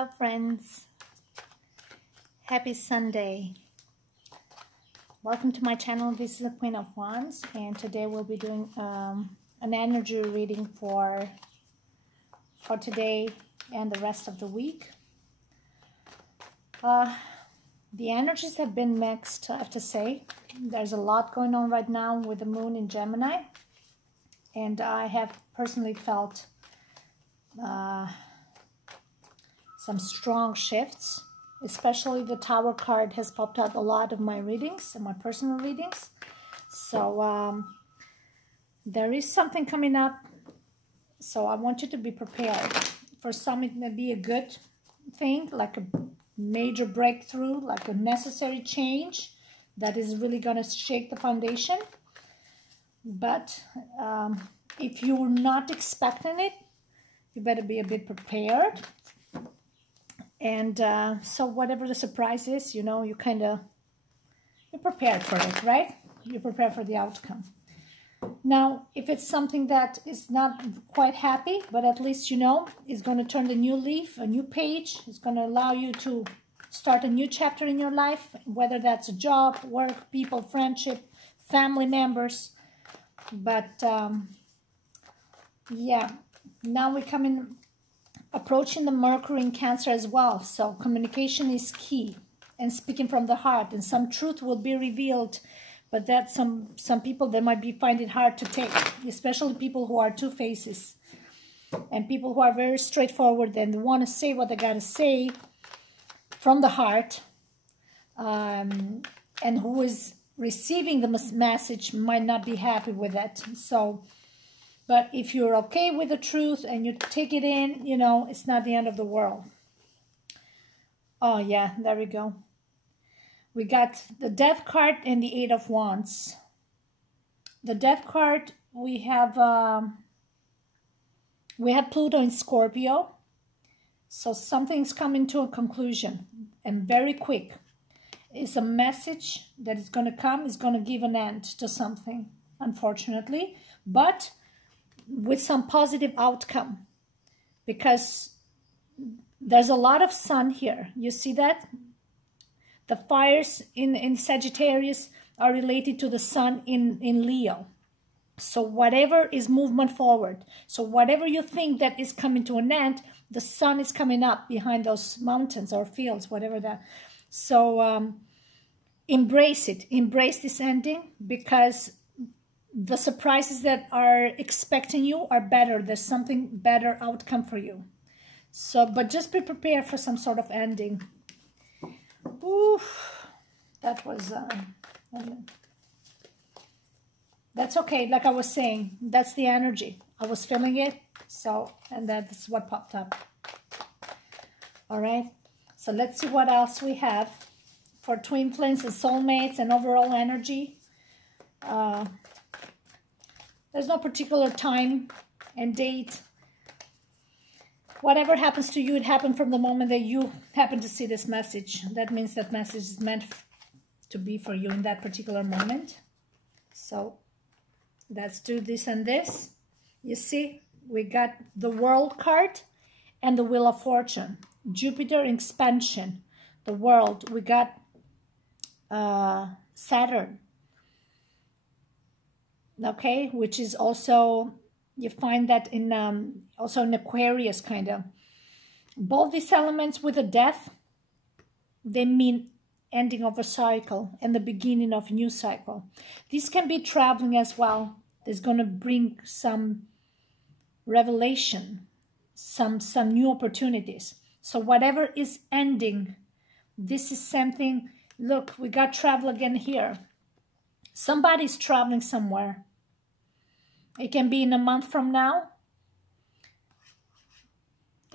Hello friends, happy Sunday. Welcome to my channel. This is the Queen of Wands, and today we'll be doing an energy reading for today and the rest of the week. The energies have been mixed, I have to say. There's a lot going on right now with the moon in Gemini, and I have personally felt some strong shifts. Especially the Tower card has popped out a lot of my readings and my personal readings. So there is something coming up. So I want you to be prepared. For some it may be a good thing, like a major breakthrough, like a necessary change that is really going to shake the foundation. But if you're not expecting it, you better be a bit prepared. And so whatever the surprise is, you know, you're prepared for it, right? You're prepared for the outcome. Now, if it's something that is not quite happy, but at least you know, it's going to turn the new leaf, a new page. It's going to allow you to start a new chapter in your life, whether that's a job, work, people, friendship, family members. But yeah, now we come in approaching the Mercury in Cancer as well. So communication is key, and speaking from the heart, and some truth will be revealed. But that some people, they might find it hard to take, especially people who are two faces and people who are very straightforward and want to say what they got to say from the heart, and who is receiving the message might not be happy with it. So but if you're okay with the truth and you take it in, you know, it's not the end of the world. Oh, yeah, there we go. We got the Death card and the Eight of Wands. The Death card, we have Pluto in Scorpio. So something's coming to a conclusion, and very quick. It's a message that is going to come, is going to give an end to something, unfortunately. But with some positive outcome, because there's a lot of sun here. You see that? The fires in Sagittarius are related to the sun in Leo. So whatever is movement forward, so whatever you think that is coming to an end, the sun is coming up behind those mountains or fields, whatever that. So embrace it. Embrace this ending, because the surprises that are expecting you are better. There's something better outcome for you. So, but just be prepared for some sort of ending. Oof, that was, that's okay. Like I was saying, that's the energy. I was feeling it. So, and that's what popped up. All right. So let's see what else we have for twin flames and soulmates and overall energy. There's no particular time and date. Whatever happens to you, it happened from the moment that you happen to see this message. That means that message is meant to be for you in that particular moment. So let's do this and this. You see, we got the World card and the Wheel of Fortune. Jupiter in expansion. The World. We got Saturn. Okay, which is also, you find that in also in Aquarius, kind of. Both these elements with a death, they mean ending of a cycle and the beginning of a new cycle. These can be traveling as well. It's going to bring some revelation, some new opportunities. So whatever is ending, this is something. Look, we got travel again here. Somebody's traveling somewhere. It can be in a month from now.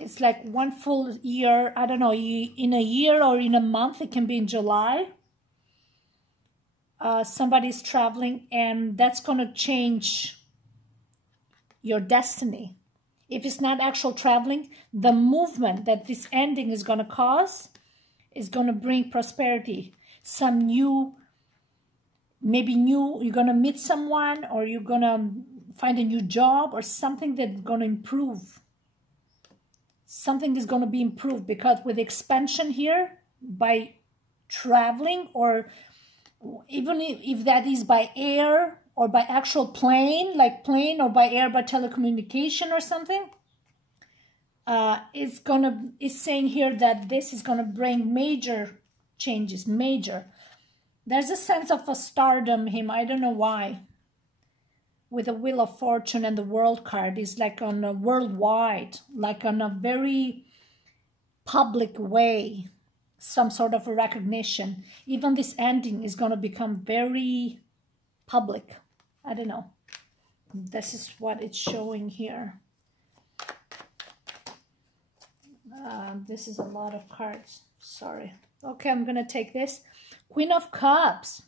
It's like one full year. I don't know, in a year or in a month. It can be in July. Somebody's traveling, and that's going to change your destiny. If it's not actual traveling, the movement that this ending is going to cause is going to bring prosperity. Some new, maybe new, you're going to meet someone, or you're going to find a new job or something that's going to improve something is going to be improved, because with expansion here, by traveling, or even if that is by air or by actual plane, like plane, or by air by telecommunication or something, it's saying here that this is gonna bring major changes, major. There's a sense of a stardom him, I don't know why. With the Wheel of Fortune and the World card is like on a worldwide, like on a very public way, some sort of a recognition. Even this ending is going to become very public. I don't know. This is what it's showing here. This is a lot of cards. Sorry. Okay, I'm going to take this. Queen of Cups.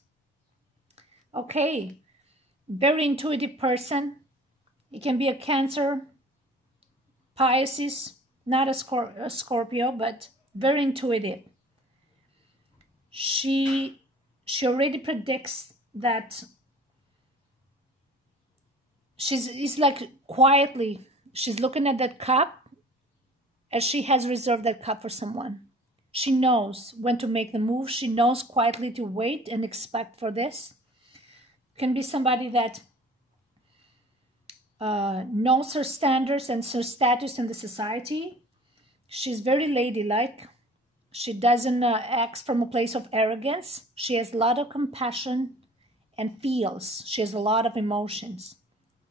Okay. Very intuitive person. It can be a Cancer, Pisces, not a Scorpio, but very intuitive. She already predicts that it's like quietly, she's looking at that cup as she has reserved that cup for someone. She knows when to make the move. She knows quietly to wait and expect for this. Can be somebody that knows her standards and her status in the society. She's very ladylike. She doesn't act from a place of arrogance. She has a lot of compassion and feels. She has a lot of emotions.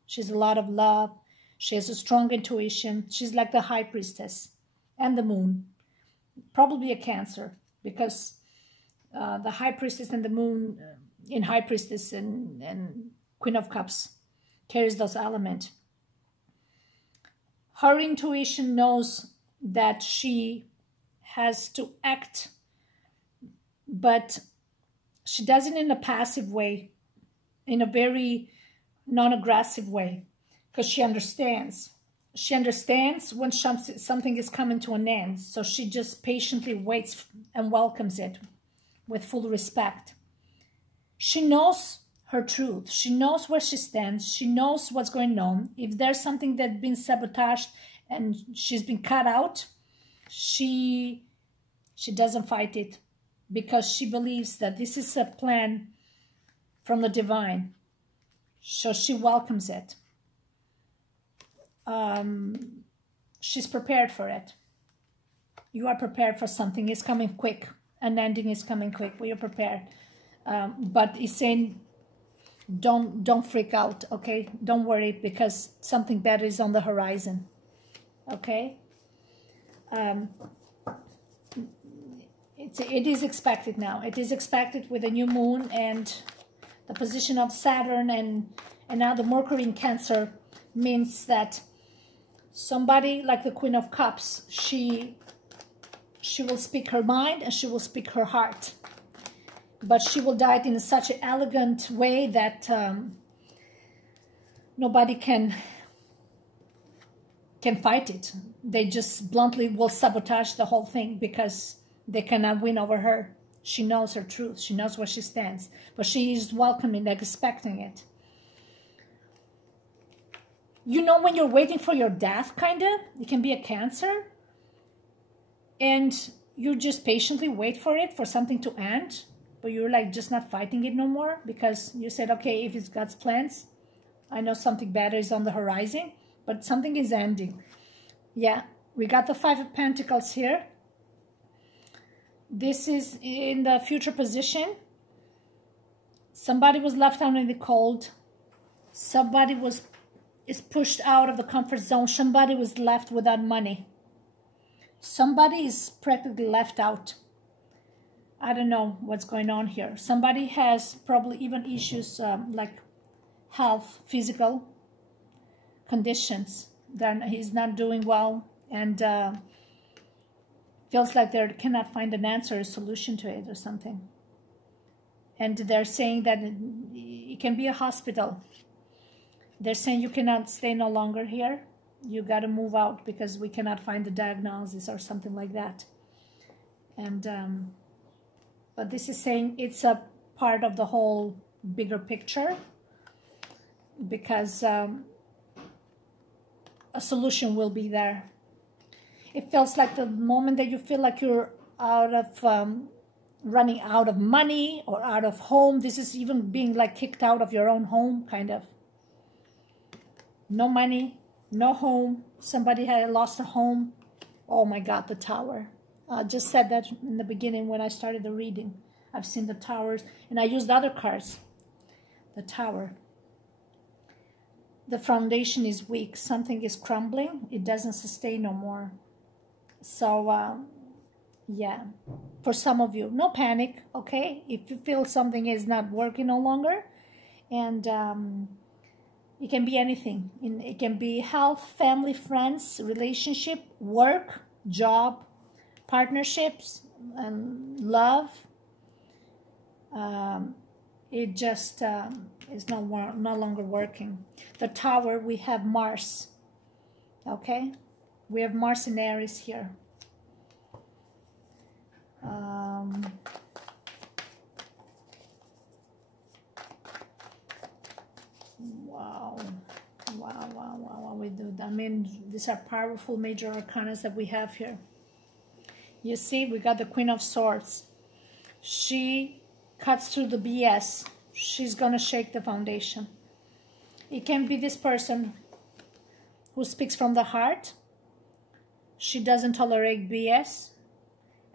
She has a lot of love. She has a strong intuition. She's like the High Priestess and the Moon. Probably a Cancer, because the High Priestess and the Moon in High Priestess and Queen of Cups carries those elements. Her intuition knows that she has to act, but she does it in a passive way, in a very non-aggressive way, because she understands. She understands when something is coming to an end, so she just patiently waits and welcomes it with full respect. She knows her truth. She knows where she stands. She knows what's going on. If there's something that's been sabotaged and she's been cut out, she doesn't fight it, because she believes that this is a plan from the divine. So she welcomes it. She's prepared for it. You are prepared for something. It's coming quick. An ending is coming quick. Well, you're prepared. But it's saying, don't freak out, okay? Don't worry, because something better is on the horizon, okay? It is expected now. It is expected with the new moon and the position of Saturn and now the Mercury in Cancer means that somebody like the Queen of Cups, she will speak her mind and she will speak her heart. But she will die in such an elegant way that nobody can fight it. They just bluntly will sabotage the whole thing because they cannot win over her. She knows her truth. She knows where she stands. But she is welcoming, like expecting it. You know when you're waiting for your death, kind of? It can be a Cancer. And you just patiently wait for it, for something to end. But you're like just not fighting it no more. Because you said, okay, if it's God's plans, I know something better is on the horizon. But something is ending. Yeah, we got the Five of Pentacles here. This is in the future position. Somebody was left out in the cold. Somebody is pushed out of the comfort zone. Somebody was left without money. Somebody is practically left out. I don't know what's going on here. Somebody has probably even issues like health, physical conditions. Then he's not doing well and feels like they cannot find an answer, a solution to it or something. And they're saying that it can be a hospital. They're saying you cannot stay no longer here. You got to move out because we cannot find the diagnosis or something like that. And but this is saying it's a part of the whole bigger picture, because a solution will be there. It feels like the moment that you feel like you're out of, running out of money or out of home. This is even being like kicked out of your own home, kind of. No money, no home. Somebody had lost a home. Oh my God, the Tower. I just said that in the beginning when I started the reading. I've seen the Towers, and I used other cards. The Tower. The foundation is weak. Something is crumbling. It doesn't sustain no more. So, yeah. For some of you, no panic, okay? If you feel something is not working no longer, and it can be anything. It can be health, family, friends, relationship, work, job, partnerships, and love. It just is no longer working. The Tower, we have Mars, okay? We have Mars in Aries here. Wow, we do that. I mean, these are powerful major arcanas that we have here. You see, we got the Queen of Swords. She cuts through the BS. She's gonna shake the foundation. It can be this person who speaks from the heart. She doesn't tolerate BS.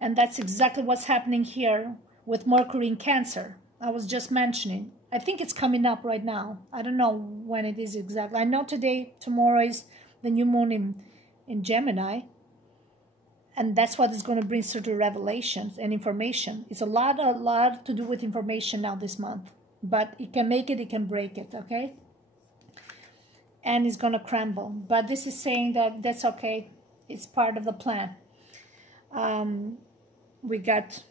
And that's exactly what's happening here with Mercury in Cancer. I was just mentioning. I think it's coming up right now. I don't know when it is exactly. I know tomorrow is the new moon in Gemini. And that's what is going to bring certain revelations and information. It's a lot to do with information now this month. But it can make it, it can break it, okay? And it's going to crumble. But this is saying that that's okay. It's part of the plan. We got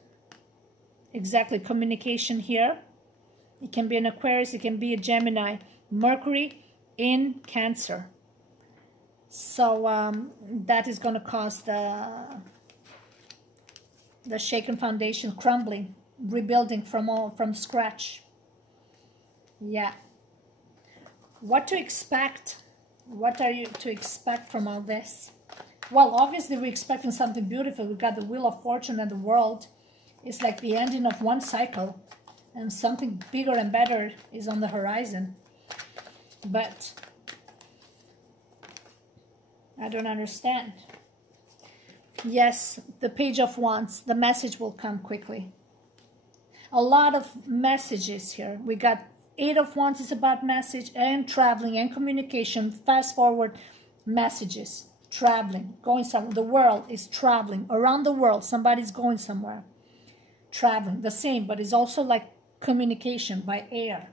exactly communication here. It can be an Aquarius, it can be a Gemini. Mercury in Cancer. So that is going to cause the shaken foundation crumbling, rebuilding from scratch. Yeah. What to expect? What are you to expect from all this? Well, obviously we're expecting something beautiful. We got the Wheel of Fortune and the World. It's like the ending of one cycle. And something bigger and better is on the horizon. But I don't understand. Yes, the Page of Wands. The message will come quickly. A lot of messages here. We got 8 of Wands is about message and traveling and communication. Fast forward messages. Traveling. Going somewhere. The world is traveling. Around the world. Somebody's going somewhere. Traveling. The same, but it's also like communication by air.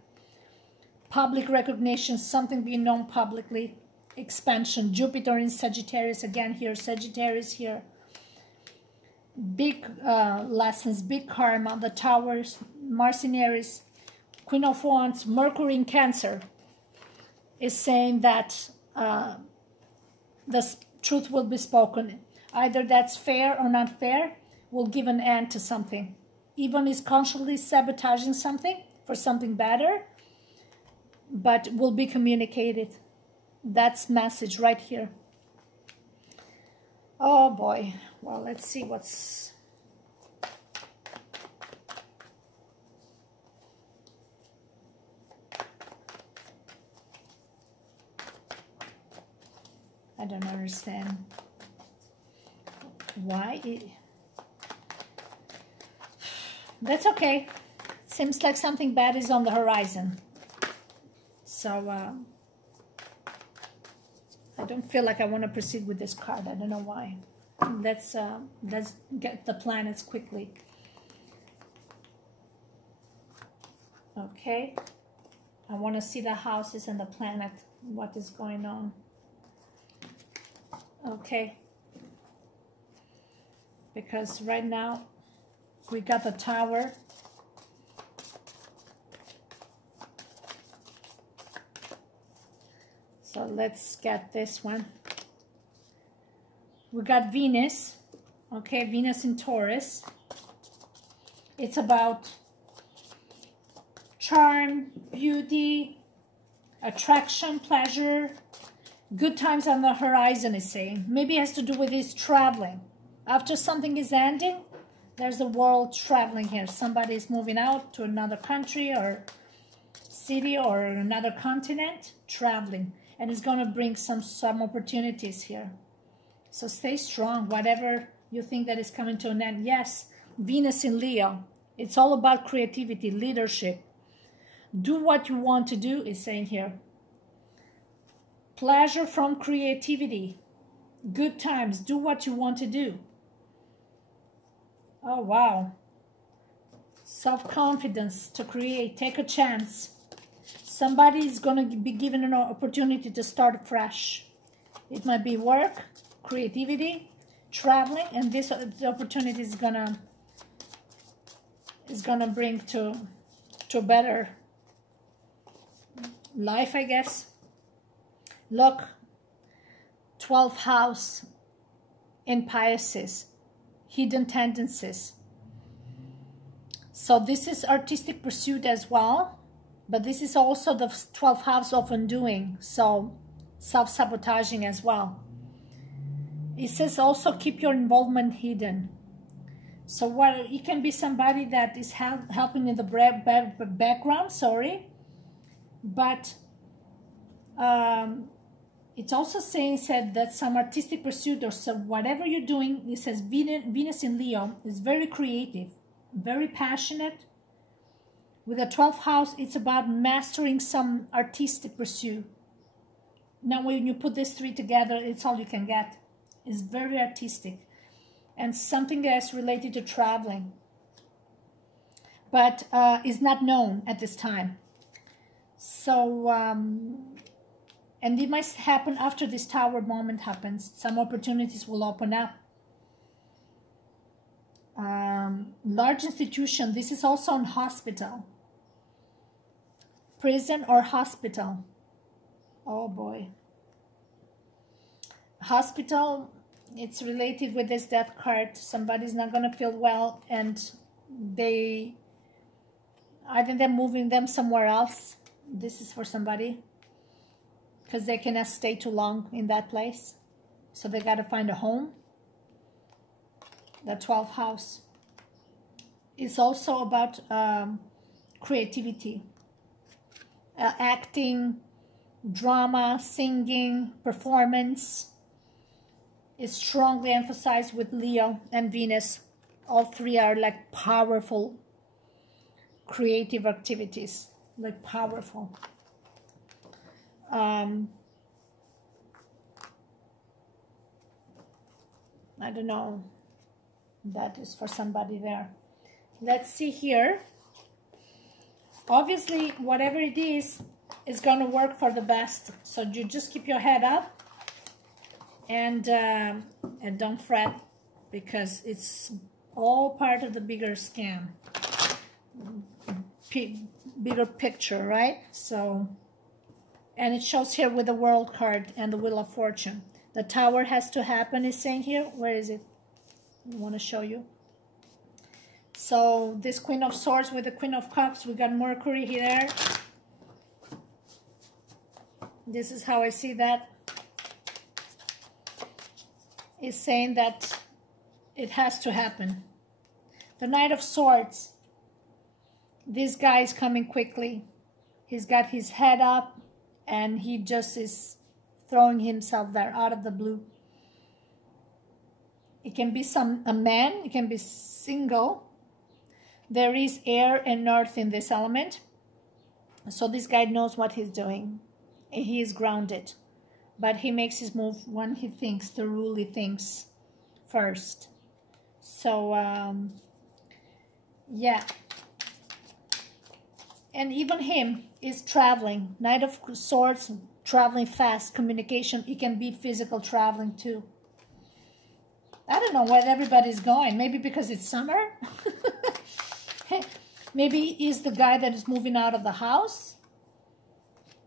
Public recognition. Something being known publicly. Expansion. Jupiter in Sagittarius. Again here. Sagittarius here. Big lessons. Big karma. The Towers. Mars in Aries. Queen of Wands. Mercury in Cancer. Is saying that the truth will be spoken. Either that's fair or not fair. Will give an end to something. Even is consciously sabotaging something for something better, but will be communicated. That's message right here. Oh boy. Well, let's see what's... I don't understand why it... That's okay. Seems like something bad is on the horizon. So, I don't feel like I want to proceed with this card. I don't know why. Let's get the planets quickly. Okay. I want to see the houses and the planet. What is going on? Okay. Because right now, we got the Tower. So let's get this one. We got Venus. Okay, Venus in Taurus. It's about charm, beauty, attraction, pleasure, Good times on the horizon is saying. Maybe it has to do with his traveling. After something is ending, there's a world traveling here. Somebody is moving out to another country or city or another continent, traveling. And it's going to bring some opportunities here. So stay strong, whatever you think that is coming to an end. Yes, Venus in Leo. It's all about creativity, leadership. Do what you want to do, is saying here. Pleasure from creativity. Good times. Do what you want to do. Oh, wow. Self-confidence to create. Take a chance. Somebody is going to be given an opportunity to start fresh. It might be work, creativity, traveling, and this opportunity is gonna bring to a better life, I guess. Look, 12th house in Pisces, hidden tendencies. So this is artistic pursuit as well, but this is also the 12th house of undoing, so self-sabotaging as well. It says also keep your involvement hidden. So what it can be somebody that is helping in the background, but it's also said that some artistic pursuit or so whatever you're doing, it says Venus in Leo is very creative, very passionate. With the 12th house, it's about mastering some artistic pursuit. Now when you put these three together, it's all you can get. It's very artistic. And something that's related to traveling. But is not known at this time. So, and it might happen after this tower moment happens. Some opportunities will open up. Large institution. This is also in hospital. Prison or hospital. Oh boy. Hospital, it's related with this death card. Somebody's not going to feel well and either they're moving them somewhere else. This is for somebody. Because they cannot stay too long in that place. So they got to find a home. The 12th house. It's also about creativity. Acting, drama, singing, performance. Is strongly emphasized with Leo and Venus. All three are like powerful creative activities. Like powerful. I don't know. That is for somebody there. Let's see here. Obviously, whatever it is going to work for the best. So you just keep your head up and don't fret, because it's all part of the bigger scam, bigger picture, right? So, and it shows here with the World card and the Wheel of Fortune. The Tower has to happen, is saying here. Where is it? I want to show you. So this Queen of Swords with the Queen of Cups, we got Mercury here. This is how I see that. It's saying that it has to happen. The Knight of Swords. This guy is coming quickly. He's got his head up and he just is throwing himself there out of the blue. It can be a man, it can be single. There is air and earth in this element. So this guy knows what he's doing. He is grounded. But he makes his move when he thinks, the rule he thinks first. So, yeah. And even him is traveling. Knight of Swords, traveling fast. Communication, it can be physical traveling too. I don't know where everybody's going. Maybe because it's summer? Maybe he's the guy that is moving out of the house.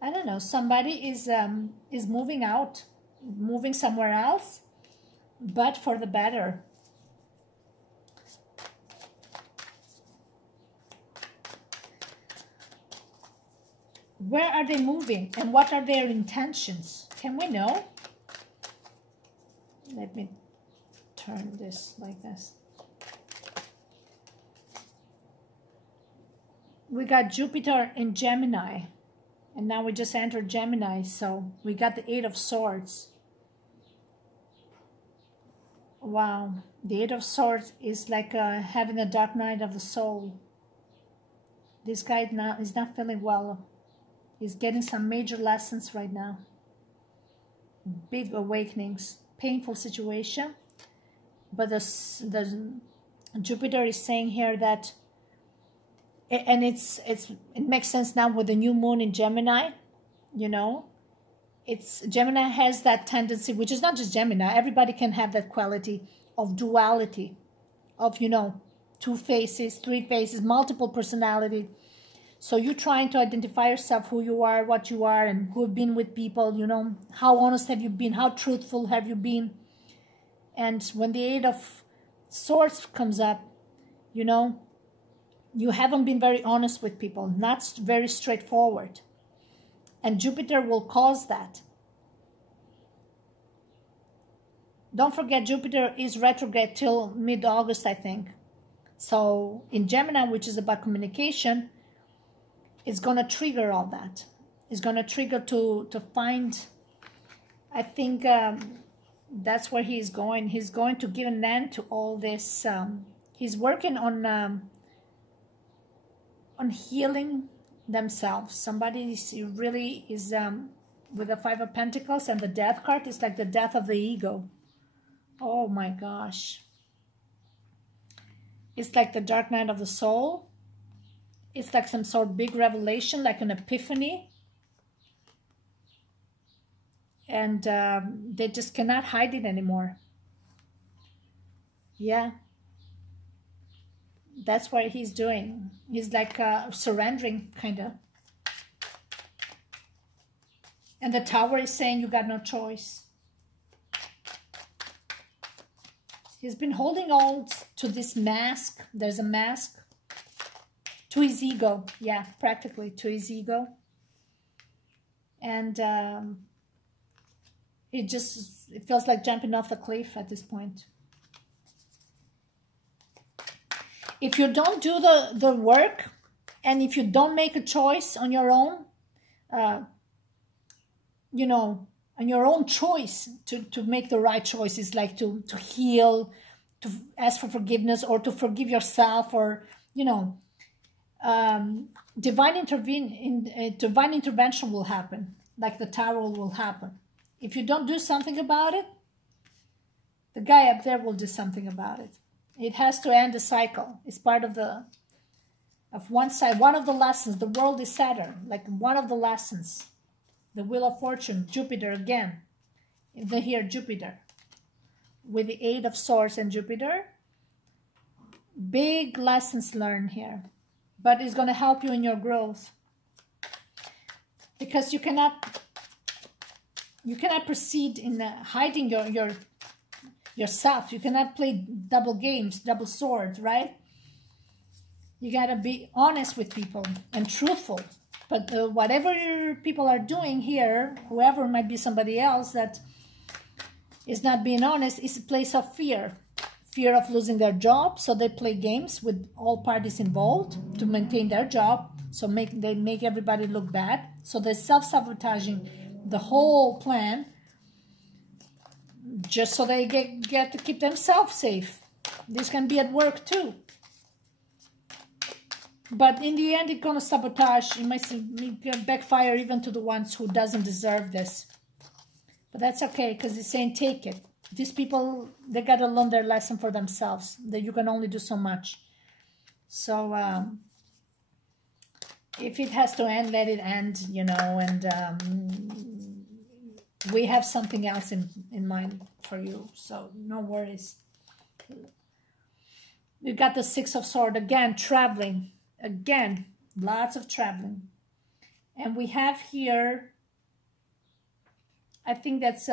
I don't know. Somebody is moving out, moving somewhere else, but for the better. Where are they moving? And what are their intentions? Can we know? Let me turn this like this. We got Jupiter in Gemini. And now we just entered Gemini. So we got the Eight of Swords. Wow. The Eight of Swords is like having a dark night of the soul. This guy now is not feeling well. He's getting some major lessons right now. Big awakenings. Painful situation. But the Jupiter is saying here that, and it makes sense now with the new moon in Gemini, you know. Gemini has that tendency, which is not just Gemini. Everybody can have that quality of duality, of, you know, two faces, three faces, multiple personality. So you're trying to identify yourself, who you are, what you are, and who have been with people, you know. How honest have you been? How truthful have you been? And when the Eight of Swords comes up, you know, you haven't been very honest with people, not very straightforward. And Jupiter will cause that. Don't forget, Jupiter is retrograde till mid-August, I think. So in Gemini, which is about communication, it's going to trigger all that. It's going to trigger to find, I think that's where he's going. He's going to give an end to all this. He's working on healing themselves. Somebody really is, with the Five of Pentacles and the Death card, it's like the death of the ego. Oh my gosh. It's like the dark night of the soul. It's like some sort of big revelation, like an epiphany. And they just cannot hide it anymore. Yeah. That's what he's doing. He's like surrendering, kind of. And the Tower is saying you got no choice. He's been holding on to this mask. There's a mask. To his ego. Yeah, practically to his ego. And it feels like jumping off the cliff at this point. If you don't do the work, and if you don't make a choice on your own, you know, on your own choice to make the right choices, like to heal, to ask for forgiveness, or to forgive yourself, or, you know, divine intervention will happen, like the Tower will happen. If you don't do something about it, the guy up there will do something about it. It has to end the cycle. It's part of one side. One of the lessons. The world is Saturn. Like one of the lessons. The Wheel of Fortune. Jupiter again. Here, Jupiter. With the Eight of Swords and Jupiter. Big lessons learned here. But it's going to help you in your growth. Because you cannot proceed in hiding yourself. You cannot play double games, double swords, right? You got to be honest with people and truthful. But whatever people are doing here, whoever might be somebody else that is not being honest, is a place of fear. Fear of losing their job, so they play games with all parties involved to maintain their job. So they make everybody look bad. So they're self-sabotaging the whole plan, just so they get to keep themselves safe. This can be at work too. But in the end, it's going to sabotage. It might backfire even to the ones who doesn't deserve this. But that's okay, because it's saying take it. These people, they got to learn their lesson for themselves. That you can only do so much. So if it has to end, let it end, you know. And we have something else in mind for you. So no worries. We got the Six of Swords again, traveling. Again, lots of traveling. And we have here, I think that's,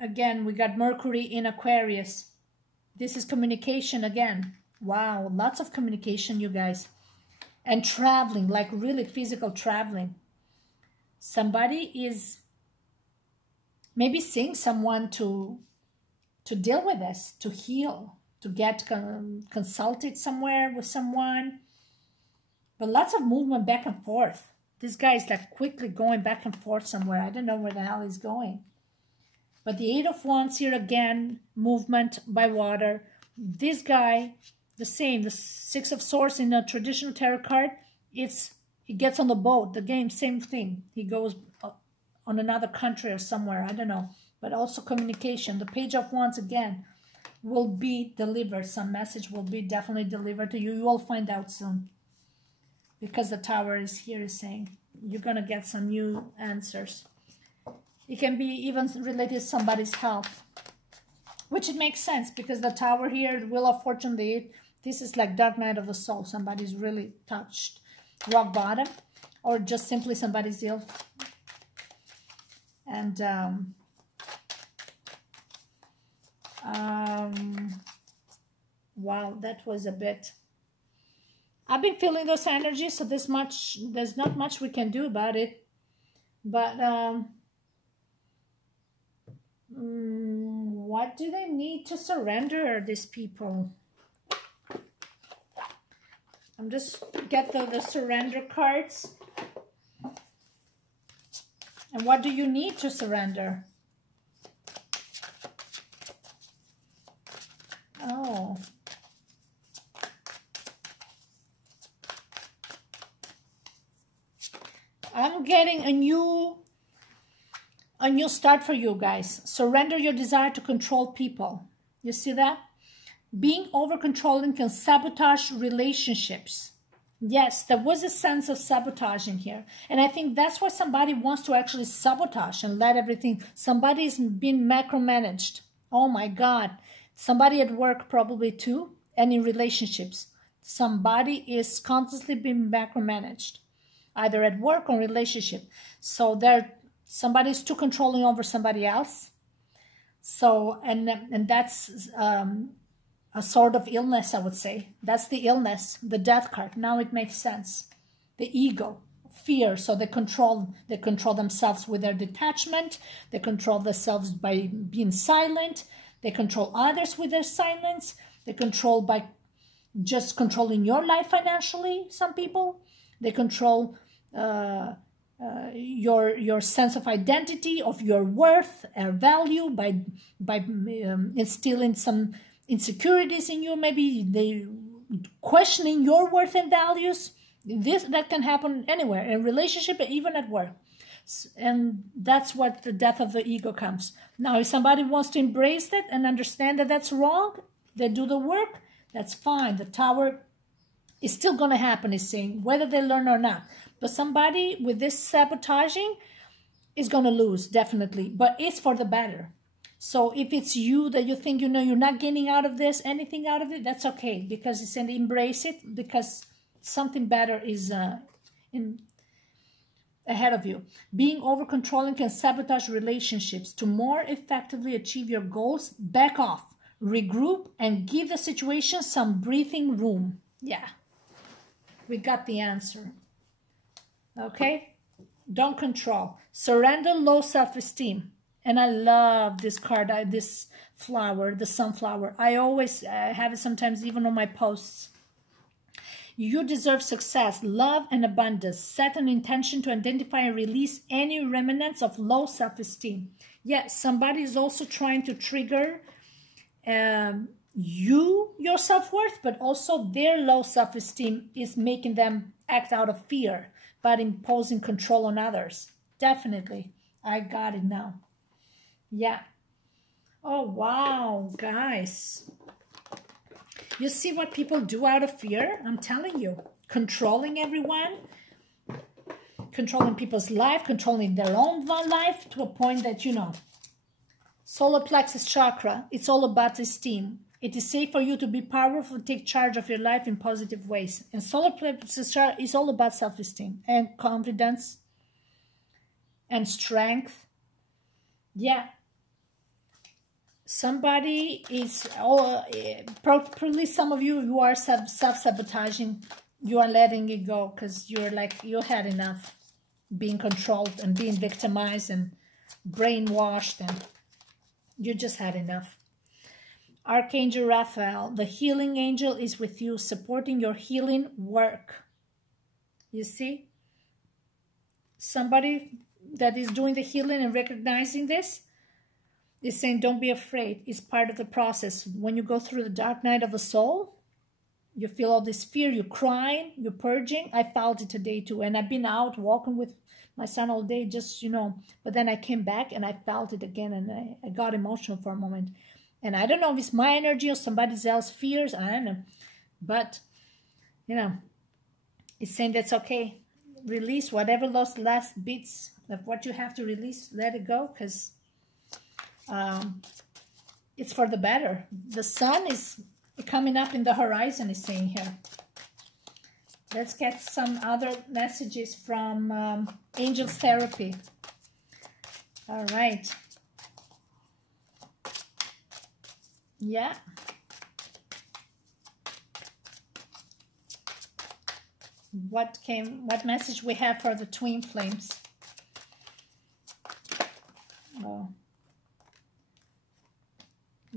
again, we got Mercury in Aquarius. This is communication again. Wow, lots of communication, you guys. And traveling, like really physical traveling. Somebody is maybe seeing someone to deal with this, to heal, to get consulted somewhere with someone. But lots of movement back and forth. This guy is like quickly going back and forth somewhere. I don't know where the hell he's going. But the Eight of Wands here again, movement by water. This guy, the same, the Six of Swords in a traditional tarot card, he gets on the boat, the game, same thing. He goes on another country or somewhere, I don't know. But also communication. The Page of Wands again will be delivered. Some message will be definitely delivered to you. You will find out soon. Because the Tower is here is saying you're going to get some new answers. It can be even related to somebody's health. Which it makes sense because the Tower here, the Wheel of Fortune, this is like Dark Night of the Soul. Somebody's really touched rock bottom. Or just simply somebody's ill. And wow, that was a bit... I've been feeling those energies, so there's not much we can do about it. But what do they need to surrender, these people? I'm just get the surrender cards. And what do you need to surrender? Oh. I'm getting a new start for you guys. Surrender your desire to control people. You see that? Being over-controlling can sabotage relationships. Yes, there was a sense of sabotaging here. And I think that's why somebody wants to actually sabotage and let everything... Somebody's been macromanaged. Oh my God. Somebody at work probably too. And in relationships. Somebody is constantly being macromanaged. Either at work or relationship. So somebody's too controlling over somebody else. So, and that's a sort of illness, I would say. That's the illness, the death card. Now it makes sense. The ego, fear. So they control themselves with their detachment. They control themselves by being silent. They control others with their silence. They control by just controlling your life financially, some people. They control your sense of identity, of your worth or value by instilling some insecurities in you. Maybe they questioning your worth and values. That can happen anywhere, in a relationship, even at work. And that's what the death of the ego comes. Now, if somebody wants to embrace that and understand that that's wrong, they do the work, that's fine. The Tower is still going to happen, is saying, whether they learn or not. But somebody with this sabotaging is going to lose, definitely. But it's for the better. So if it's you that you think, you're not getting out of this, anything out of it, that's okay. Because it's saying embrace it, because something better is ahead of you. Being over-controlling can sabotage relationships. To more effectively achieve your goals, back off, regroup, and give the situation some breathing room. Yeah. We got the answer. Okay? Don't control. Surrender low self-esteem. And I love this card, this flower, the sunflower. I always have it sometimes even on my posts. You deserve success, love, and abundance. Set an intention to identify and release any remnants of low self-esteem. Yes, somebody is also trying to trigger your self-worth, but also their low self-esteem is making them act out of fear, but imposing control on others. Definitely. I got it now. Yeah. Oh, wow, guys. You see what people do out of fear? I'm telling you. Controlling everyone. Controlling people's life. Controlling their own life to a point that, Solar plexus chakra, it's all about esteem. It is safe for you to be powerful, take charge of your life in positive ways. And solar plexus chakra is all about self-esteem and confidence and strength. Yeah. Somebody is, probably some of you who are self-sabotaging you are letting it go because you're like, you had enough being controlled and being victimized and brainwashed, and you just had enough. Archangel Raphael, the healing angel, is with you, supporting your healing work. You see? Somebody that is doing the healing and recognizing this is saying, don't be afraid. It's part of the process. When you go through the dark night of the soul, you feel all this fear, you're crying, you're purging. I felt it today too. And I've been out walking with my son all day, just, you know, but then I came back and I felt it again, and I got emotional for a moment. And I don't know if it's my energy or somebody else's fears, I don't know. But, you know, it's saying that's okay. Release whatever those last bits of what you have to release, let it go, because it's for the better. The sun is coming up in the horizon, is saying here. Let's get some other messages from Angels Therapy. All right. Yeah. What message we have for the twin flames? Oh.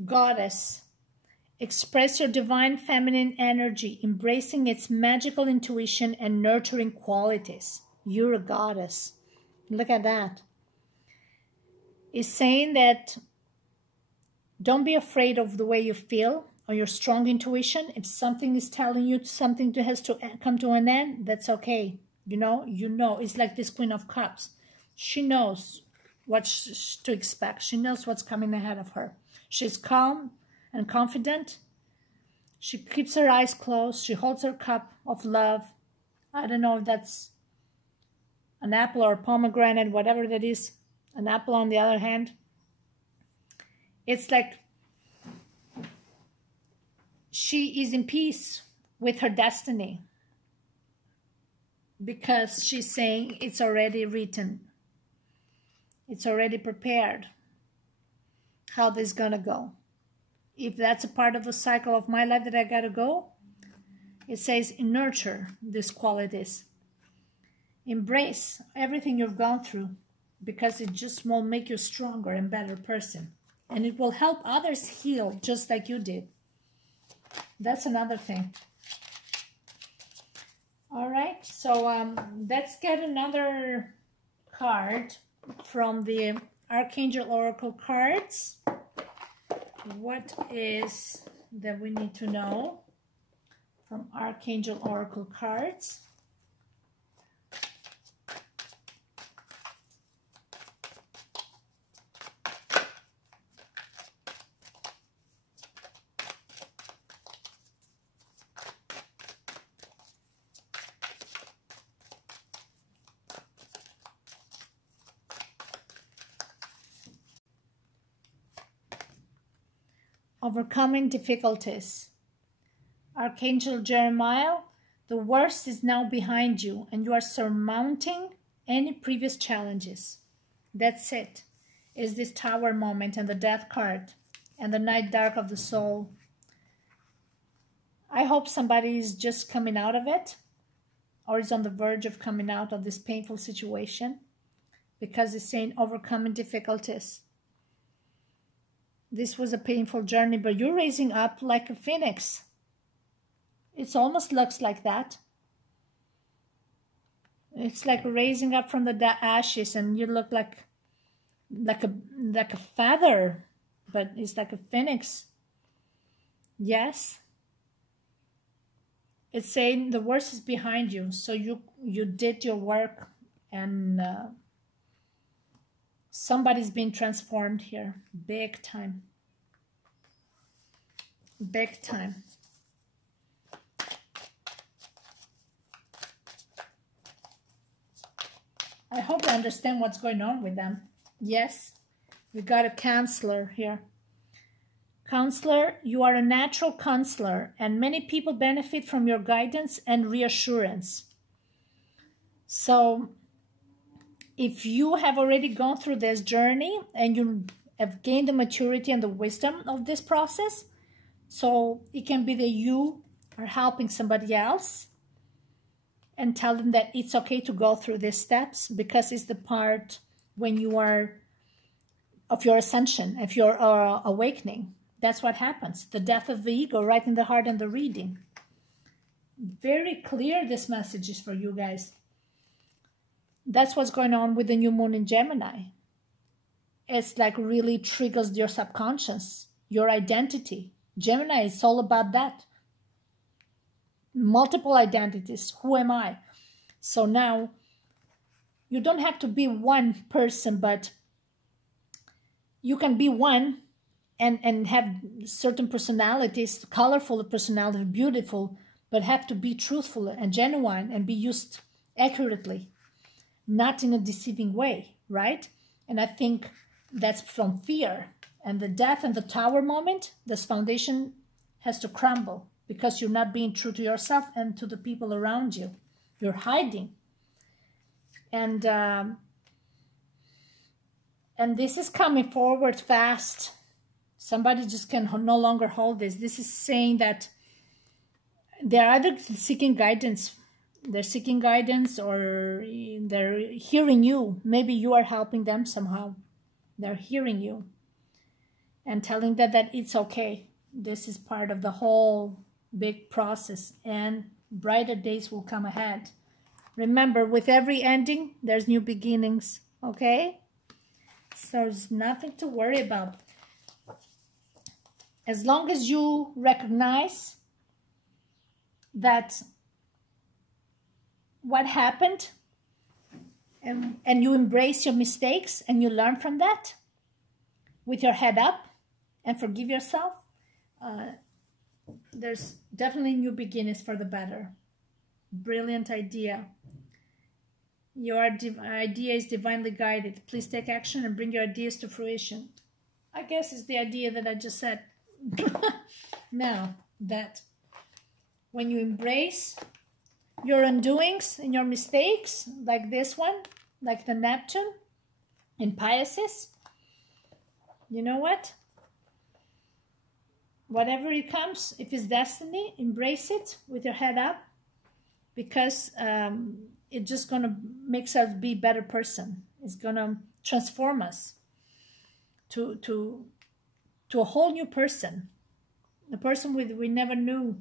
Goddess. Express your divine feminine energy, embracing its magical intuition and nurturing qualities. You're a goddess. Look at that. It's saying that don't be afraid of the way you feel or your strong intuition. If something is telling you something has to come to an end, that's okay. You know, it's like this Queen of Cups. She knows what to expect. She knows what's coming ahead of her. She's calm and confident. She keeps her eyes closed. She holds her cup of love. I don't know if that's an apple or a pomegranate, whatever that is. An apple on the other hand. It's like she is in peace with her destiny, because she's saying it's already written. It's already prepared how this is going to go. If that's a part of the cycle of my life that I got to go, it says nurture these qualities. Embrace everything you've gone through, because it just will make you a stronger and better person. And it will help others heal just like you did. That's another thing. All right, so let's get another card from the Archangel Oracle cards. What is that we need to know from Archangel Oracle cards? Overcoming difficulties. Archangel Jeremiah, the worst is now behind you and you are surmounting any previous challenges. That's it. Is this Tower moment and the Death card and the Night Dark of the Soul. I hope somebody is just coming out of it, or is on the verge of coming out of this painful situation, because it's saying overcoming difficulties. This was a painful journey, but you're raising up like a phoenix. It almost looks like that. It's like raising up from the ashes, and you look like a feather, but it's like a phoenix. Yes. It's saying the worst is behind you, so you did your work, and somebody's been transformed here, big time. Big time. I hope I understand what's going on with them. Yes, we got a counselor here. Counselor, you are a natural counselor, and many people benefit from your guidance and reassurance. So, if you have already gone through this journey and you have gained the maturity and the wisdom of this process, so it can be that you are helping somebody else, and tell them that it's okay to go through these steps, because it's the part when you are of your ascension, if you're awakening. That's what happens. The death of the ego, right in the heart and the reading. Very clear this message is for you guys. That's what's going on with the new moon in Gemini. It's like really triggers your subconscious, your identity. Gemini is all about that. Multiple identities. Who am I? So now you don't have to be one person, but you can be one and have certain personalities, colorful personality, beautiful, but have to be truthful and genuine and be used accurately, not in a deceiving way, right? And I think that's from fear. And the death and the tower moment, this foundation has to crumble because you're not being true to yourself and to the people around you. You're hiding. And this is coming forward fast. Somebody just can no longer hold this. This is saying that they're either seeking guidance. They're seeking guidance, or they're hearing you. Maybe you are helping them somehow. They're hearing you and telling them that it's okay. This is part of the whole big process, and brighter days will come ahead. Remember, with every ending, there's new beginnings, okay? So there's nothing to worry about. As long as you recognize that what happened and you embrace your mistakes and you learn from that with your head up and forgive yourself, there's definitely new beginnings for the better. Brilliant idea. Your idea is divinely guided. Please take action and bring your ideas to fruition. I guess it's the idea that I just said. Now, that when you embrace your undoings and your mistakes, like this one, like the Neptune in Pisces, you know what? Whatever it comes, if it's destiny, embrace it with your head up, because it's just going to make us be a better person. It's going to transform us to a whole new person, a person we never knew.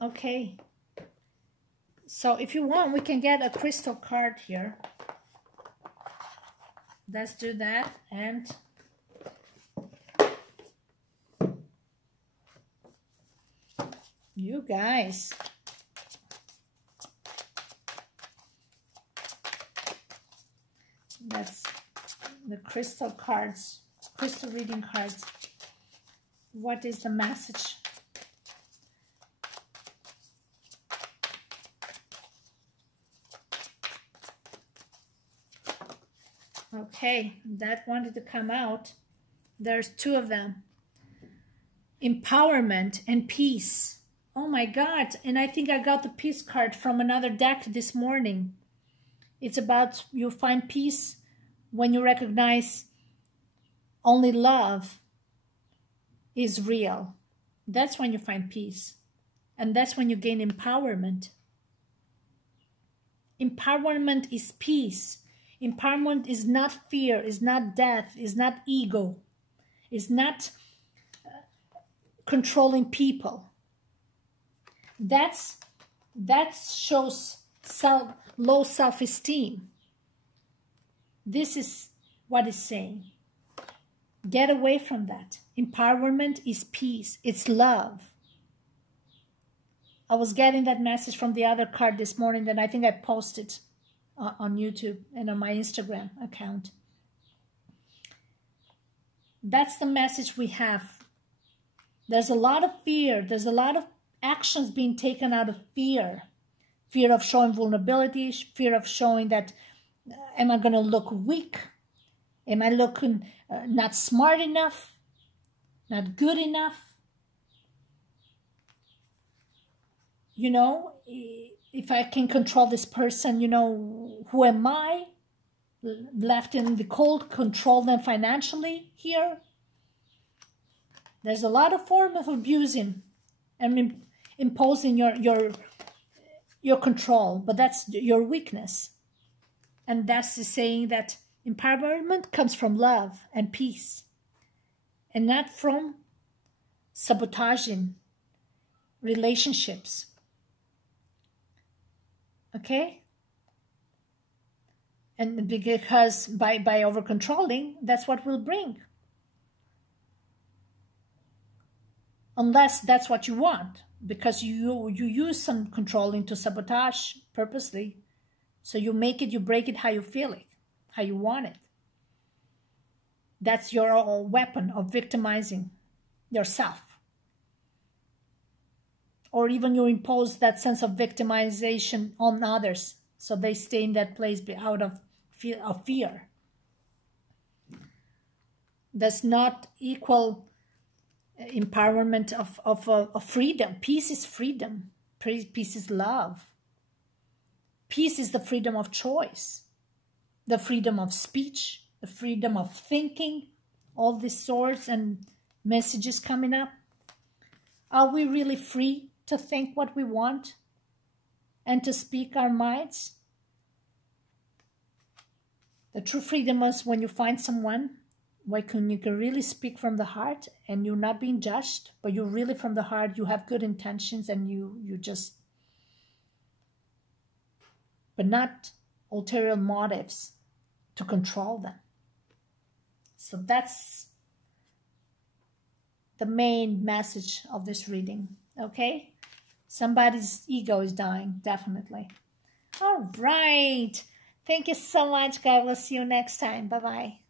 Okay. So if you want, we can get a crystal card here. Let's do that. And you guys, that's the crystal cards, crystal reading cards. What is the message? Okay, that wanted to come out. There's two of them. Empowerment and peace. Oh my God, and I think I got the peace card from another deck this morning. It's about you find peace when you recognize only love is real. That's when you find peace. And that's when you gain empowerment. Empowerment is peace. Empowerment is not fear, is not death, is not ego, is not controlling people. That shows low self-esteem. This is what it's saying. Get away from that. Empowerment is peace. It's love. I was getting that message from the other card this morning that I think I posted on YouTube and on my Instagram account. That's the message we have. There's a lot of fear. There's a lot of actions being taken out of fear. Fear of showing vulnerability, fear of showing that, am I going to look weak? Am I looking not smart enough? Not good enough? You know, if I can control this person, you know, who am I? Left in the cold, control them financially here. There's a lot of form of abusing. I mean, imposing your control, but that's your weakness. And that's the saying that empowerment comes from love and peace, and not from sabotaging relationships. Okay? And because by over-controlling, that's what will bring. Unless that's what you want, because you use some controlling to sabotage purposely. So you make it, you break it how you feel it, how you want it. That's your weapon of victimizing yourself. Or even you impose that sense of victimization on others, so they stay in that place out of fear. Does not equal empowerment of freedom. Peace is freedom. Peace is love. Peace is the freedom of choice, the freedom of speech, the freedom of thinking, all these swords and messages coming up. Are we really free to think what we want and to speak our minds? The true freedom is when you find someone where you can really speak from the heart and you're not being judged, but you're really from the heart, you have good intentions, and you just, but not ulterior motives to control them. So that's the main message of this reading, okay? Somebody's ego is dying, definitely. All right. Thank you so much, guys. We'll see you next time. Bye-bye.